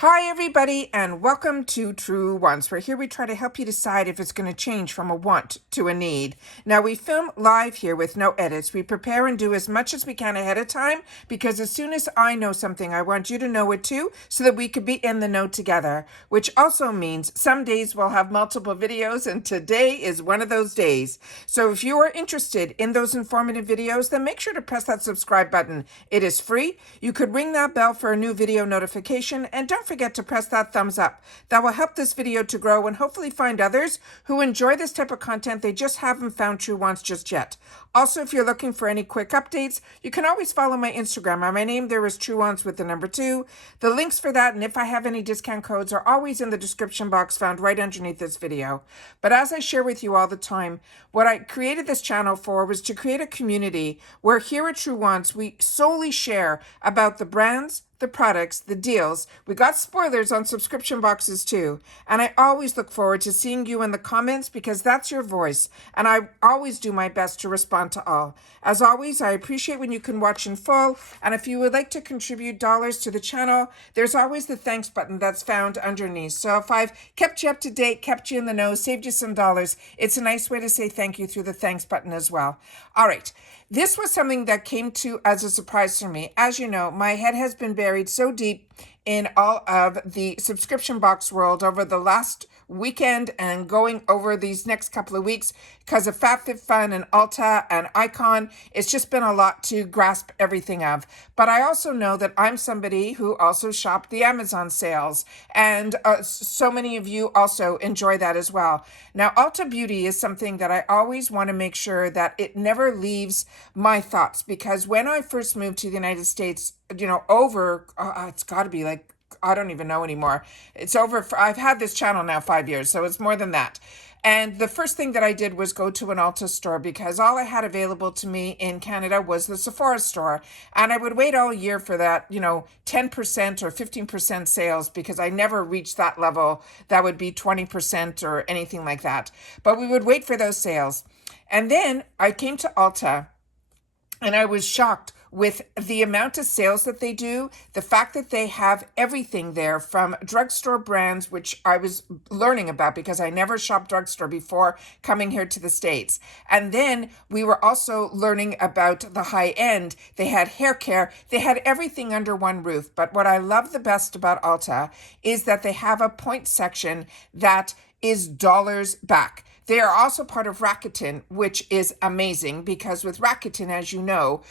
Hi, everybody, and welcome to Truewants, where here we try to help you decide if it's going to change from a want to a need. Now, we film live here with no edits. We prepare and do as much as we can ahead of time, because as soon as I know something, I want you to know it too, so that we could be in the know together, which also means some days we'll have multiple videos, and today is one of those days. So if you are interested in those informative videos, then make sure to press that subscribe button. It is free. You could ring that bell for a new video notification, and don't forget to press that thumbs up. That will help this video to grow and hopefully find others who enjoy this type of content. They just haven't found Truewants just yet. Also, if you're looking for any quick updates, you can always follow my Instagram. My name there is Truewants with the number 2. The links for that, and if I have any discount codes, are always in the description box found right underneath this video. But as I share with you all the time, what I created this channel for was to create a community where here at Truewants, we solely share about the brands, the products, the deals. We got spoilers on subscription boxes too. And I always look forward to seeing you in the comments, because that's your voice. And I always do my best to respond to all. As always, I appreciate when you can watch in full. And if you would like to contribute dollars to the channel, there's always the thanks button that's found underneath. So if I've kept you up to date, kept you in the know, saved you some dollars, it's a nice way to say thank you through the thanks button as well. All right. This was something that came to as a surprise for me. As you know, my head has been buried so deep in all of the subscription box world over the last weekend and going over these next couple of weeks because of FabFitFun and ULTA and Icon. It's just been a lot to grasp everything of. But I also know that I'm somebody who also shopped the Amazon sales, and so many of you also enjoy that as well. Now, Ulta Beauty is something that I always want to make sure that it never leaves my thoughts, because when I first moved to the United States, it's got to be like, I don't even know anymore. It's over. I've had this channel now 5 years, so it's more than that. And the first thing that I did was go to an Ulta store, because all I had available to me in Canada was the Sephora store. And I would wait all year for that, 10% or 15% sales, because I never reached that level. That would be 20% or anything like that. But we would wait for those sales. And then I came to Ulta, and I was shocked with the amount of sales that they do, the fact that they have everything there from drugstore brands, which I was learning about because I never shopped drugstore before coming here to the States. And then we were also learning about the high end. They had Haircare. They had everything under one roof. But what I love the best about Ulta is that they have a point section that is dollars back. They are also part of Rakuten, which is amazing, because with Rakuten, as you know,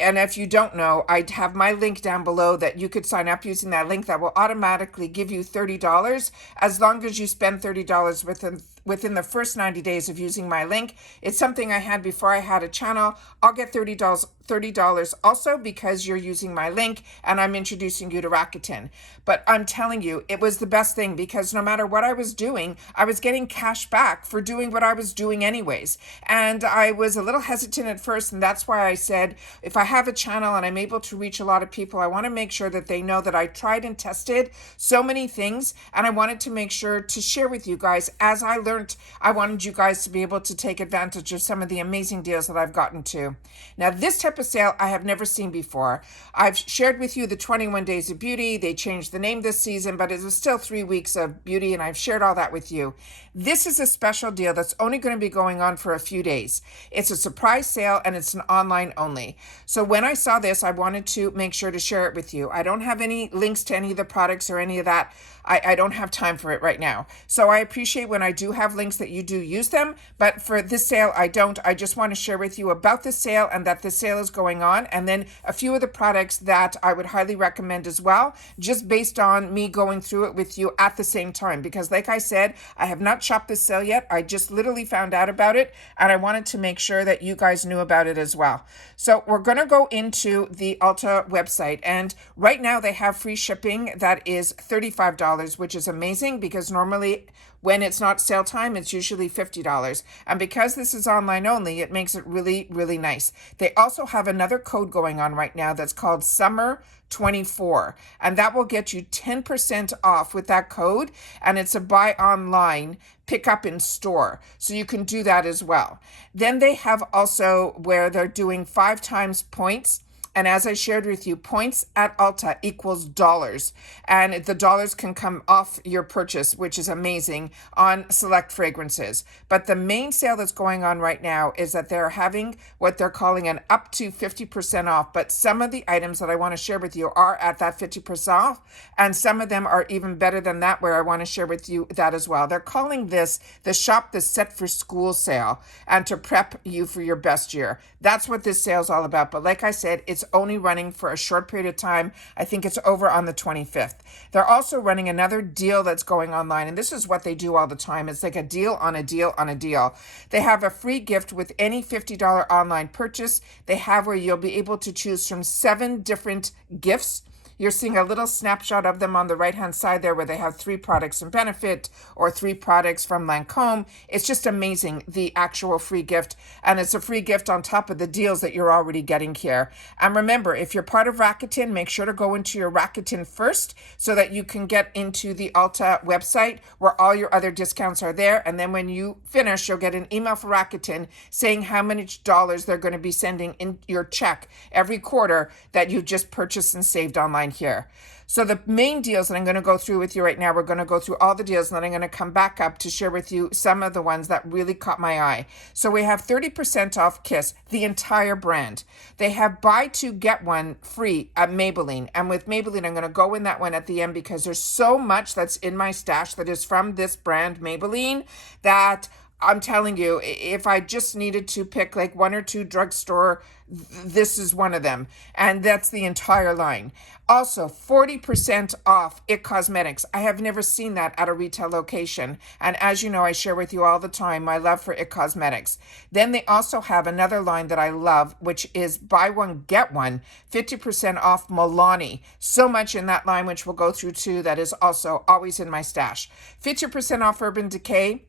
and if you don't know, I have my link down below that you could sign up using that link that will automatically give you $30 as long as you spend $30 within the first 90 days of using my link. It's something I had before I had a channel. I'll get $30 also because you're using my link and I'm introducing you to Rakuten. But I'm telling you, it was the best thing, because no matter what I was doing, I was getting cash back for doing what I was doing anyways. And I was a little hesitant at first, and that's why I said, if I have a channel and I'm able to reach a lot of people, I want to make sure that they know that I tried and tested so many things, and I wanted to make sure to share with you guys as I learned. I wanted you guys to be able to take advantage of some of the amazing deals that I've gotten to. Now, this type of sale I have never seen before. I've shared with you the 21 Days of Beauty. They changed the name this season, but it was still 3 weeks of beauty, and I've shared all that with you. This is a special deal that's only going to be going on for a few days. It's a surprise sale, and it's an online only. So when I saw this, I wanted to make sure to share it with you. I don't have any links to any of the products or any of that. I don't have time for it right now. So I appreciate when I do have links that you do use them, but for this sale, I don't. I just want to share with you about the sale and that the sale is going on, and then a few of the products that I would highly recommend as well, just based on me going through it with you at the same time. Because like I said, I have not shopped this sale yet. I just literally found out about it, and I wanted to make sure that you guys knew about it as well. So we're going to go into the Ulta website, and right now they have free shipping that is $35, which is amazing, because normally when it's not sale time, it's usually $50. And because this is online only, it makes it really, really nice. They also have another code going on right now that's called Summer24, and that will get you 10% off with that code, and it's a buy online, pick up in store. So you can do that as well. Then they have also where they're doing 5 times points And as I shared with you, points at Ulta equals dollars. And the dollars can come off your purchase, which is amazing, on select fragrances. But the main sale that's going on right now is that they're having what they're calling an up to 50% off. But some of the items that I want to share with you are at that 50% off. And some of them are even better than that, where I want to share with you that as well. They're calling this the Shop the Set for School sale, and to prep you for your best year. That's what this sale is all about. But like I said, it's only running for a short period of time. I think it's over on the 25th. They're also running another deal that's going online, and this is what they do all the time. It's like a deal on a deal on a deal. They have a free gift with any $50 online purchase. They have where you'll be able to choose from 7 different gifts. You're seeing a little snapshot of them on the right-hand side there, where they have 3 products in Benefit or 3 products from Lancome. It's just amazing, the actual free gift. And it's a free gift on top of the deals that you're already getting here. And remember, if you're part of Rakuten, make sure to go into your Rakuten first so that you can get into the Ulta website where all your other discounts are there. And then when you finish, you'll get an email from Rakuten saying how many dollars they're going to be sending in your check every quarter that you just purchased and saved online here. So the main deals that I'm going to go through with you right now, we're going to go through all the deals, and then I'm going to come back up to share with you some of the ones that really caught my eye. So we have 30% off Kiss, the entire brand. They have buy 2 get 1 free at Maybelline. And with Maybelline, I'm going to go in that one at the end because there's so much that's in my stash that is from this brand, Maybelline, that I'm telling you, if I just needed to pick like 1 or 2 drugstore, this is one of them. And that's the entire line. Also, 40% off IT Cosmetics. I have never seen that at a retail location. And as you know, I share with you all the time my love for IT Cosmetics. Then they also have another line that I love, which is buy 1, get 1, 50% off Milani. So much in that line, which we'll go through too, that is also always in my stash. 50% off Urban Decay.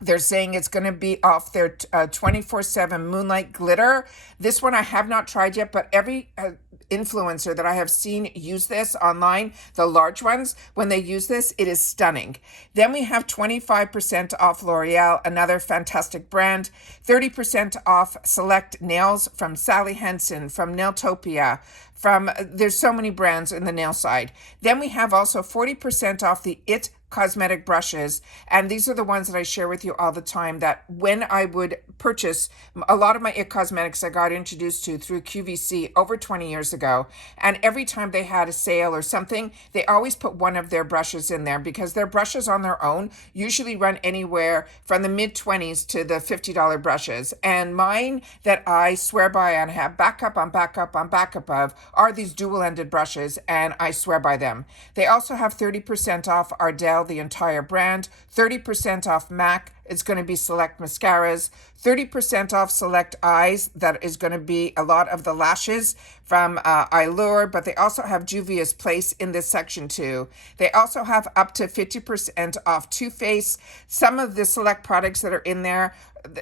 They're saying it's going to be off their 24/7 Moonlight Glitter. This one I have not tried yet, but every influencer that I have seen use this online, the large ones, when they use this, it is stunning. Then we have 25% off L'Oreal, another fantastic brand. 30% off select nails from Sally Hansen, from Nailtopia, there's so many brands in the nail side. Then we have also 40% off the IT Cosmetic brushes, and these are the ones that I share with you all the time, that when I would purchase a lot of my IT Cosmetics, I got introduced to through QVC over 20 years ago, and every time they had a sale or something, they always put one of their brushes in there, because their brushes on their own usually run anywhere from the mid-20s to the $50 brushes. And mine that I swear by and have backup on backup on backup of are these dual-ended brushes, and I swear by them. They also have 30% off Ardell, the entire brand, 30% off MAC. It's going to be select mascaras, 30% off select eyes. That is going to be a lot of the lashes from Allure, but they also have Juvia's Place in this section too. They also have up to 50% off Too Faced. Some of the select products that are in there,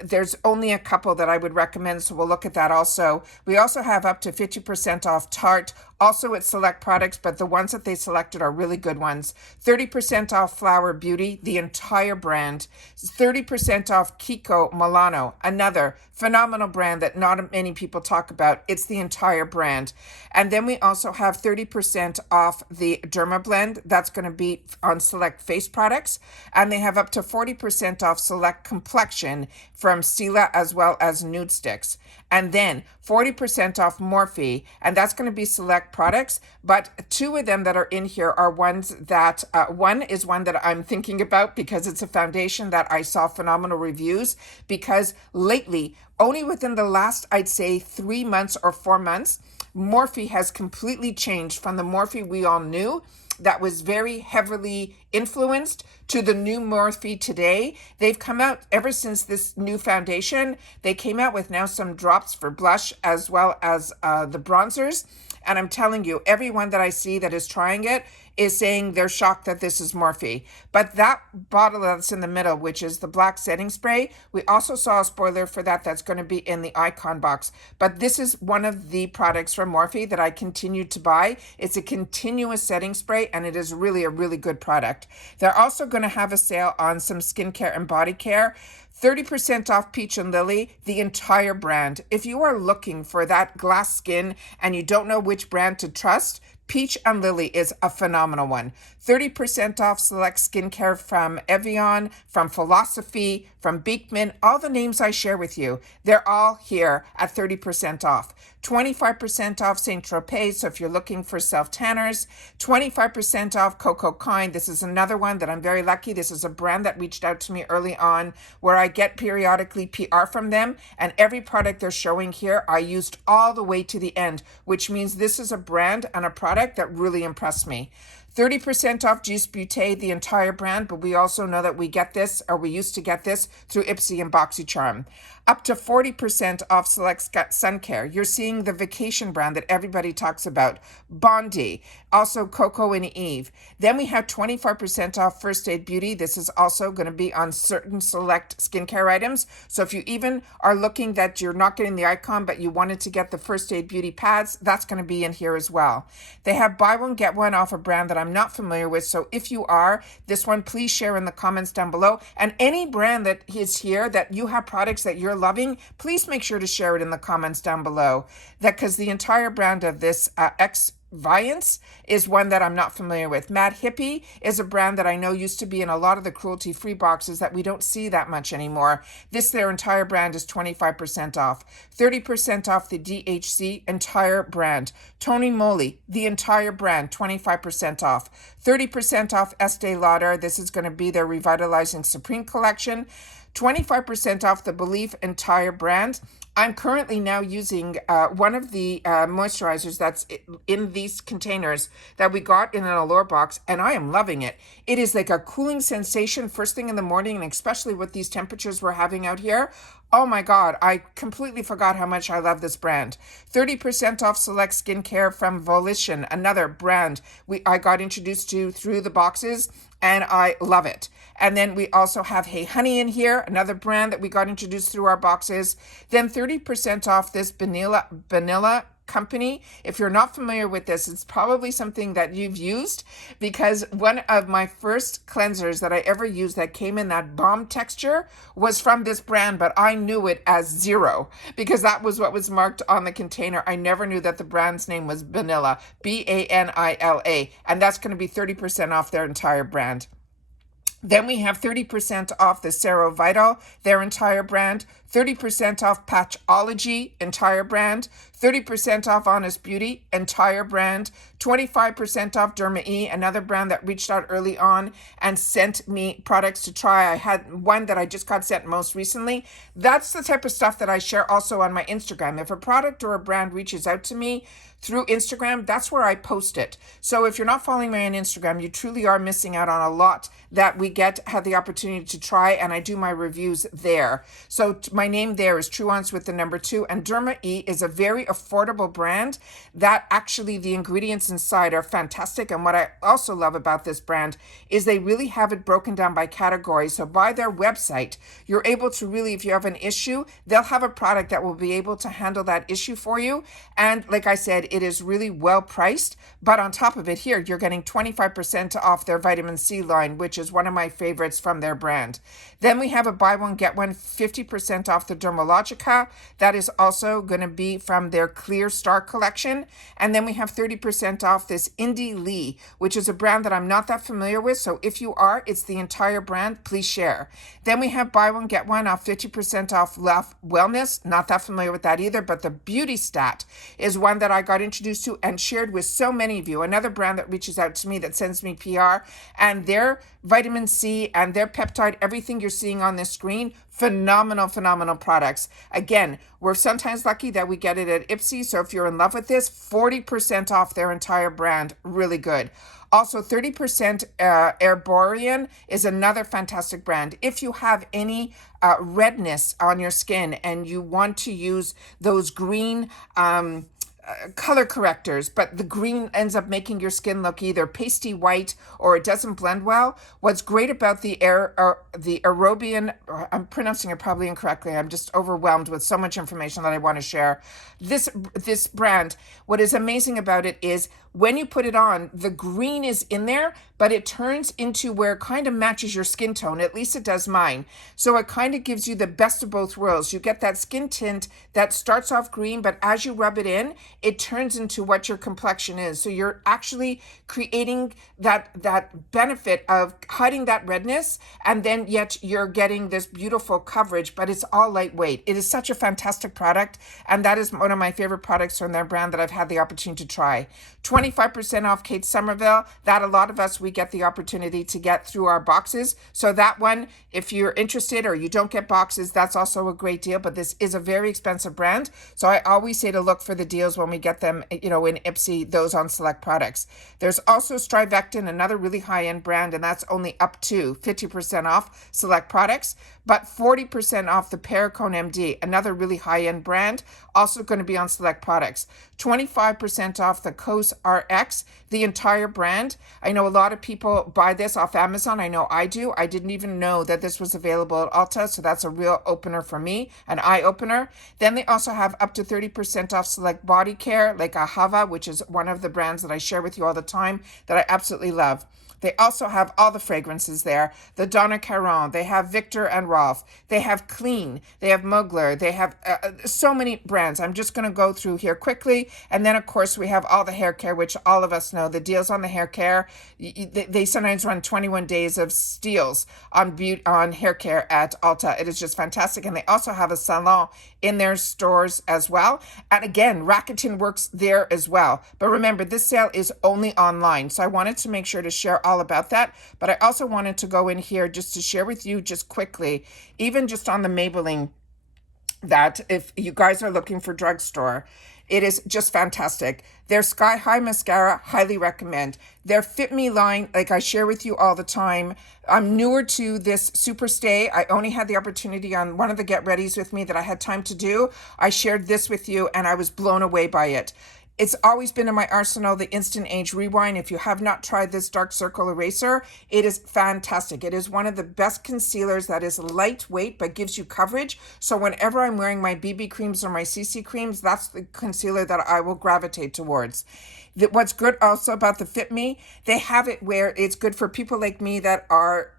there's only a couple that I would recommend, so we'll look at that also. We also have up to 50% off Tarte, also at select products, but the ones that they selected are really good ones. 30% off Flower Beauty, the entire brand. 30% off Kiko Milano, another phenomenal brand that not many people talk about. It's the entire brand. And then we also have 30% off the Derma Blend. That's going to be on select face products. And they have up to 40% off select complexion from Stila, as well as nude sticks. And then 40% off Morphe, and that's going to be select products. But 2 of them that are in here are ones that, one is one that I'm thinking about because it's a foundation that I saw phenomenal reviews, because lately, only within the last, I'd say 3 months or 4 months, Morphe has completely changed from the Morphe we all knew that was very heavily influenced to the new Morphe today. They've come out ever since this new foundation. They came out with now some drops for blush as well as the bronzers. And I'm telling you, everyone that I see that is trying it is saying they're shocked that this is Morphe. But that bottle that's in the middle, which is the black setting spray, we also saw a spoiler for that that's going to be in the icon box. But this is one of the products from Morphe that I continue to buy. It's a continuous setting spray, and it is really a really good product. They're also going to have a sale on some skincare and body care. 30% off Peach and Lily, the entire brand. If you are looking for that glass skin and you don't know which brand to trust, Peach and Lily is a phenomenal one. 30% off select skincare from Evian, from Philosophy, from Beekman, all the names I share with you. They're all here at 30% off. 25% off Saint Tropez, so if you're looking for self-tanners. 25% off Coco Kind. This is another one that I'm very lucky. This is a brand that reached out to me early on where I get periodically PR from them, and every product they're showing here I used all the way to the end, which means this is a brand and a product that really impressed me. 30% off Juice Beauté, the entire brand, but we also know that we get this, or we used to get this, through Ipsy and BoxyCharm. Up to 40% off select sun care. You're seeing the vacation brand that everybody talks about. Bondi, also Coco and Eve. Then we have 25% off First Aid Beauty. This is also going to be on certain select skincare items. So if you even are looking that you're not getting the icon, but you wanted to get the First Aid Beauty pads, that's going to be in here as well. They have buy one, get one off a brand that I'm not familiar with. So if you are, this one, please share in the comments down below. And any brand that is here that you have products that you're loving, please make sure to share it in the comments down below. That because the entire brand of this Viance is one that I'm not familiar with. Mad Hippie is a brand that I know used to be in a lot of the cruelty-free boxes that we don't see that much anymore. Their entire brand is 25% off. 30% off the DHC entire brand. Tony Moly, the entire brand, 25% off. 30% off Estee Lauder. This is going to be their Revitalizing Supreme collection. 25% off the Belief entire brand. I'm currently now using one of the moisturizers that's in these containers that we got in an Allure box, and I am loving it. It is like a cooling sensation first thing in the morning, and especially with these temperatures we're having out here. Oh my God, I completely forgot how much I love this brand. 30% off select skincare from Volition, another brand I got introduced to through the boxes, and I love it. And then we also have Hey Honey in here, another brand that we got introduced through our boxes. Then 30% off this Vanilla company. If you're not familiar with this, it's probably something that you've used, because one of my first cleansers that I ever used that came in that balm texture was from this brand, but I knew it as Zero because that was what was marked on the container. I never knew that the brand's name was Vanilla, Banila, and that's going to be 30% off their entire brand. Then we have 30% off the Cero Vital, their entire brand, 30% off Patchology, entire brand, 30% off Honest Beauty, entire brand, 25% off Derma E, another brand that reached out early on and sent me products to try. I had one that I just got sent most recently. That's the type of stuff that I share also on my Instagram. If a product or a brand reaches out to me through Instagram, that's where I post it. So if you're not following me on Instagram, you truly are missing out on a lot that we have the opportunity to try, and I do my reviews there. So my name there is Truewants with the number 2, and Derma E is a very affordable brand that actually the ingredients inside are fantastic. And what I also love about this brand is they really have it broken down by category. So by their website, you're able to really, if you have an issue, they'll have a product that will be able to handle that issue for you. And like I said, it is really well priced, but on top of it here, you're getting 25% off their vitamin C line, which is one of my favorites from their brand. Then we have a buy one, get one, 50% off the Dermalogica. That is also going to be from their Clear Star collection. And then we have 30% off this Indie Lee, which is a brand that I'm not that familiar with. So if you are, it's the entire brand. Please share. Then we have buy one, get one off 50% off Love Wellness. Not that familiar with that either, but the Beauty Stat is one that I got introduced to and shared with so many of you. Another brand that reaches out to me that sends me PR, and their vitamin C and their peptide, everything you're seeing on this screen, phenomenal products. Again, we're sometimes lucky that we get it at Ipsy. So if you're in love with this, 40% off their entire brand. Really good. Also, 30% Herborian is another fantastic brand. If you have any redness on your skin and you want to use those green color correctors, but the green ends up making your skin look either pasty white or it doesn't blend well. What's great about the Aerobian, I'm pronouncing it probably incorrectly. I'm just overwhelmed with so much information that I want to share. This brand, what is amazing about it is when you put it on, the green is in there, but it turns into where it kind of matches your skin tone. At least it does mine. So it kind of gives you the best of both worlds. You get that skin tint that starts off green, but as you rub it in, it turns into what your complexion is. So you're actually creating that benefit of hiding that redness, and then yet you're getting this beautiful coverage, but it's all lightweight. It is such a fantastic product, and that is one of my favorite products from their brand that I've had the opportunity to try. 25% off Kate Somerville. That a lot of us, we get the opportunity to get through our boxes. So that one, if you're interested or you don't get boxes, that's also a great deal, but this is a very expensive brand. So I always say to look for the deals when we get them, in Ipsy, those on select products. There's also Strivectin, another really high-end brand, and that's only up to 50% off select products, but 40% off the Perricone MD, another really high-end brand, also going to be on select products. 25% off the Cos RX, the entire brand. I know a lot of people buy this off Amazon. I know I do. I didn't even know that this was available at ULTA, so that's a real opener for me, an eye-opener. Then they also have up to 30% off select body care, like Ahava, which is one of the brands that I share with you all the time that I absolutely love. They also have all the fragrances there. The Donna Karan, they have Victor and Rolf, they have Clean, they have Mugler, they have so many brands. I'm just going to go through here quickly. And then, of course, we have all the hair care, which all of us know. The deals on the hair care, they sometimes run 21 days of steals on hair care at ULTA. It is just fantastic. And they also have a salon in their stores as well. And again, Rakuten works there as well. But remember, this sale is only online. So I wanted to make sure to share all about that. But I also wanted to go in here just to share with you just quickly, even just on the Maybelline, that if you guys are looking for drugstore, it is just fantastic. Their Sky High Mascara, highly recommend. Their Fit Me line, like I share with you all the time. I'm newer to this Super Stay. I only had the opportunity on one of the Get Readies with me that I had time to do. I shared this with you and I was blown away by it. It's always been in my arsenal, the Instant Age Rewind. If you have not tried this dark circle eraser, it is fantastic. It is one of the best concealers that is lightweight but gives you coverage. So whenever I'm wearing my BB creams or my CC creams, that's the concealer that I will gravitate towards. What's good also about the Fit Me, they have it where it's good for people like me that are,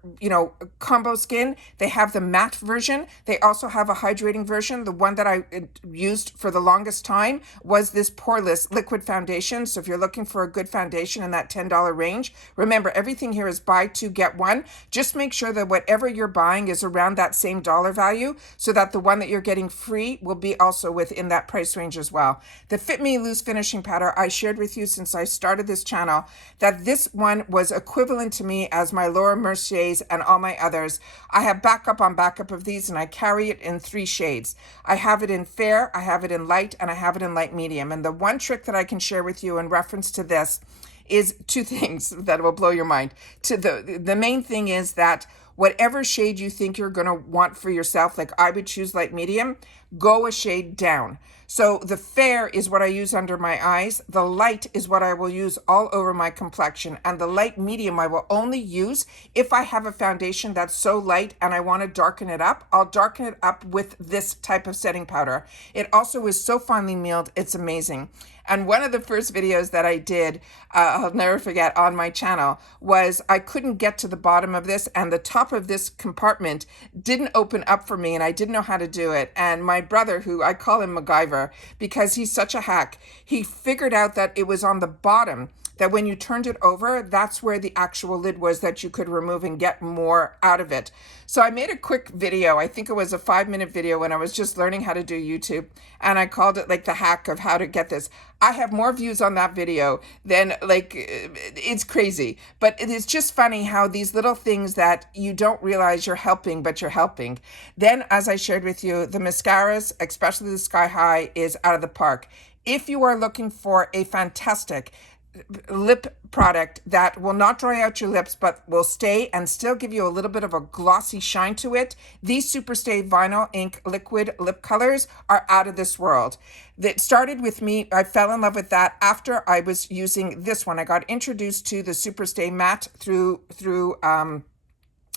combo skin. They have the matte version. They also have a hydrating version. The one that I used for the longest time was this poreless liquid foundation. So if you're looking for a good foundation in that $10 range, remember everything here is buy two, get one. Just make sure that whatever you're buying is around that same dollar value so that the one that you're getting free will be also within that price range as well. The Fit Me Loose Finishing Powder, I shared with you since I started this channel that this one was equivalent to me as my Laura Mercier's and all my others. I have backup on backup of these and I carry it in 3 shades. I have it in fair, I have it in light, and I have it in light medium. And the one trick that I can share with you in reference to this is 2 things that will blow your mind. The main thing is that whatever shade you think you're going to want for yourself, like I would choose light medium, go a shade down. So the fair is what I use under my eyes. The light is what I will use all over my complexion. And the light medium I will only use if I have a foundation that's so light and I want to darken it up. I'll darken it up with this type of setting powder. It also is so finely milled, it's amazing. And one of the first videos that I did, I'll never forget, on my channel was I couldn't get to the bottom of this and the top of this compartment didn't open up for me and I didn't know how to do it. And my brother, who I call him MacGyver because he's such a hack, he figured out that it was on the bottom, that when you turned it over, that's where the actual lid was that you could remove and get more out of it. So I made a quick video. I think it was a 5-minute video when I was just learning how to do YouTube. And I called it like the hack of how to get this. I have more views on that video than it's crazy. But it is just funny how these little things that you don't realize you're helping, but you're helping. Then, as I shared with you, the mascaras, especially the Sky High, is out of the park. If you are looking for a fantastic lip product that will not dry out your lips but will stay and still give you a little bit of a glossy shine to it. These Superstay Vinyl Ink Liquid Lip Colors are out of this world. That started with me, I fell in love with that after I was using this one. I got introduced to the Superstay Matte through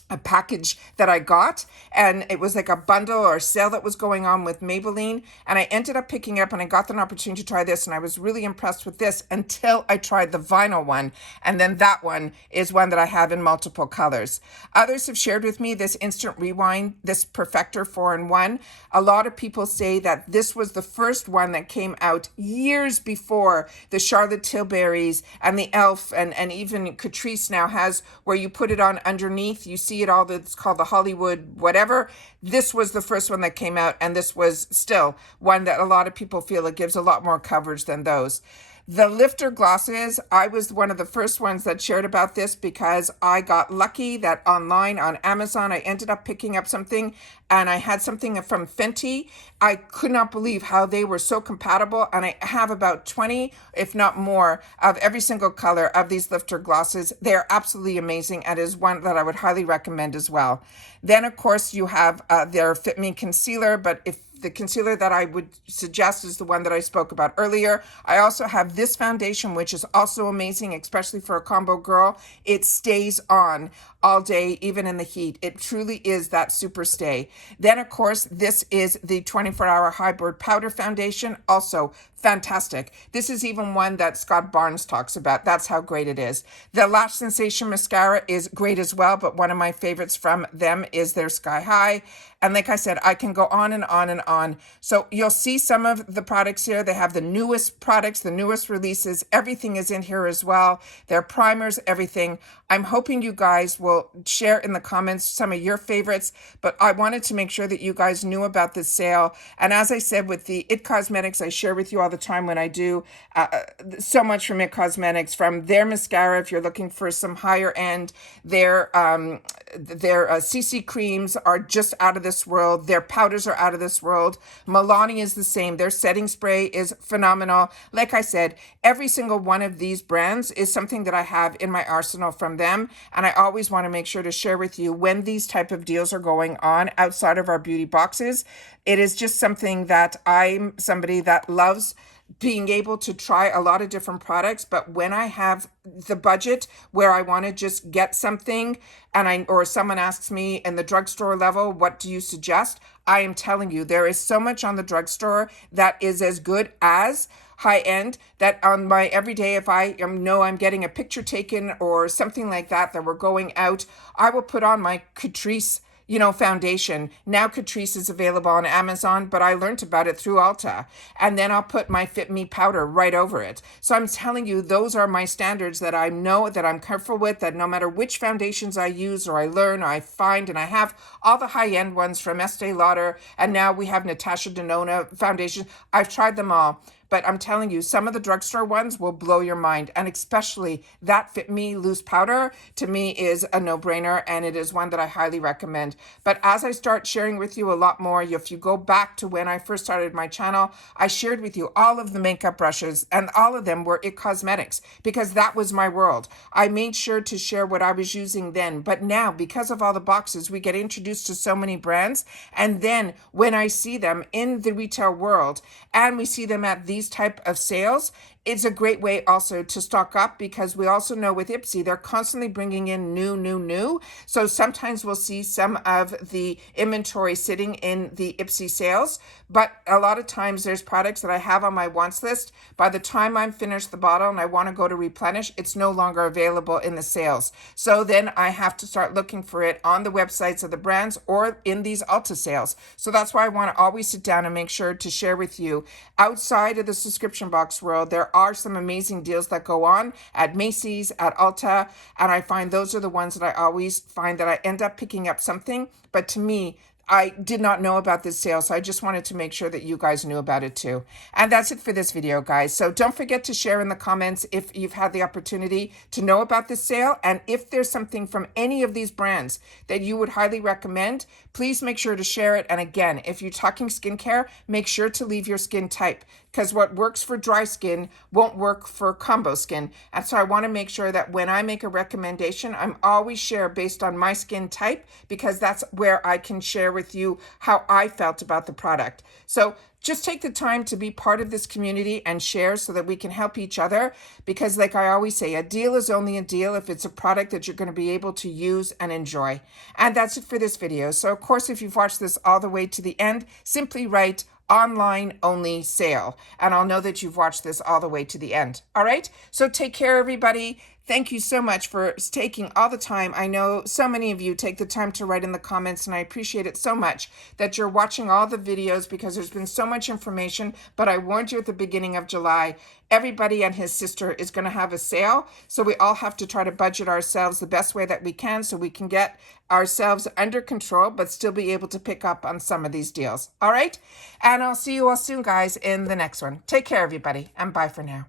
a package that I got, and it was like a bundle or a sale that was going on with Maybelline, and I ended up picking up and I got an opportunity to try this, and I was really impressed with this until I tried the vinyl one, and then that one is one that I have in multiple colors. Others have shared with me this Instant Rewind, this Perfector 4-in-1. A lot of people say that this was the first one that came out years before the Charlotte Tilbury's and the e.l.f. and even Catrice now has, where you put it on underneath, you see it all, it's called the Hollywood whatever. This was the first one that came out, and this was still one that a lot of people feel it gives a lot more coverage than those. The lifter glosses, I was one of the first ones that shared about this because I got lucky that online on Amazon, I ended up picking up something, and I had something from Fenty. I could not believe how they were so compatible, and I have about 20, if not more, of every single color of these lifter glosses. They are absolutely amazing, and is one that I would highly recommend as well. Then, of course, you have their Fit Me Concealer, but if the concealer that I would suggest is the one that I spoke about earlier. I also have this foundation, which is also amazing, especially for a combo girl. It stays on all day, even in the heat. It truly is that super stay. Then, of course, this is the 24-hour Hybrid Powder Foundation, also fantastic. This is even one that Scott Barnes talks about. That's how great it is. The Lash Sensation Mascara is great as well, but one of my favorites from them is their Sky High. And like I said, I can go on and on and on. So you'll see some of the products here. They have the newest products, the newest releases. Everything is in here as well. Their primers, everything. I'm hoping you guys will share in the comments some of your favorites, but I wanted to make sure that you guys knew about this sale. And as I said, with the IT Cosmetics, I share with you all the time when I do so much from IT Cosmetics, from their mascara, if you're looking for some higher end, their CC creams are just out of this world. Their powders are out of this world. Milani is the same. Their setting spray is phenomenal. Like I said, every single one of these brands is something that I have in my arsenal from them, and I always want to make sure to share with you when these type of deals are going on outside of our beauty boxes. It is just something that I'm somebody that loves being able to try a lot of different products, but when I have the budget where I want to just get something or someone asks me in the drugstore level, what do you suggest? I am telling you, there is so much on the drugstore that is as good as high end, that on my everyday, if I know I'm getting a picture taken or something like that we're going out, I will put on my Catrice foundation. Now Catrice is available on Amazon, but I learned about it through ULTA. And then I'll put my Fit Me powder right over it. So I'm telling you, those are my standards that I know, that I'm comfortable with, that no matter which foundations I use or I learn or I find, and I have all the high-end ones from Estee Lauder, and now we have Natasha Denona foundations. I've tried them all. But I'm telling you, some of the drugstore ones will blow your mind. And especially that Fit Me loose powder, to me, is a no-brainer. And it is one that I highly recommend. But as I start sharing with you a lot more, if you go back to when I first started my channel, I shared with you all of the makeup brushes. And all of them were IT Cosmetics, because that was my world. I made sure to share what I was using then. But now, because of all the boxes, we get introduced to so many brands. And then when I see them in the retail world, and we see them at these type of sales, it's a great way also to stock up, because we also know with Ipsy, they're constantly bringing in new. So sometimes we'll see some of the inventory sitting in the Ipsy sales, but a lot of times there's products that I have on my wants list. By the time I'm finished the bottle and I want to go to replenish, it's no longer available in the sales. So then I have to start looking for it on the websites of the brands or in these ULTA sales. So that's why I want to always sit down and make sure to share with you, outside of the subscription box world, there are some amazing deals that go on at Macy's, at ULTA, and I find those are the ones that I always find that I end up picking up something. But to me, I did not know about this sale, so I just wanted to make sure that you guys knew about it too. And that's it for this video, guys. So don't forget to share in the comments if you've had the opportunity to know about this sale, and if there's something from any of these brands that you would highly recommend, please make sure to share it. And again, if you're talking skincare, make sure to leave your skin type, because what works for dry skin won't work for combo skin. And so I want to make sure that when I make a recommendation, I'm always share based on my skin type, because that's where I can share with you how I felt about the product. So just take the time to be part of this community and share so that we can help each other. Because like I always say, a deal is only a deal if it's a product that you're going to be able to use and enjoy. And that's it for this video. So of course, if you've watched this all the way to the end, simply write online only sale, and I'll know that you've watched this all the way to the end. All right, so take care, everybody. Thank you so much for taking all the time. I know so many of you take the time to write in the comments, and I appreciate it so much that you're watching all the videos, because there's been so much information. But I warned you at the beginning of July, everybody and his sister is going to have a sale. So we all have to try to budget ourselves the best way that we can so we can get ourselves under control, but still be able to pick up on some of these deals. All right. And I'll see you all soon, guys, in the next one. Take care, everybody, and bye for now.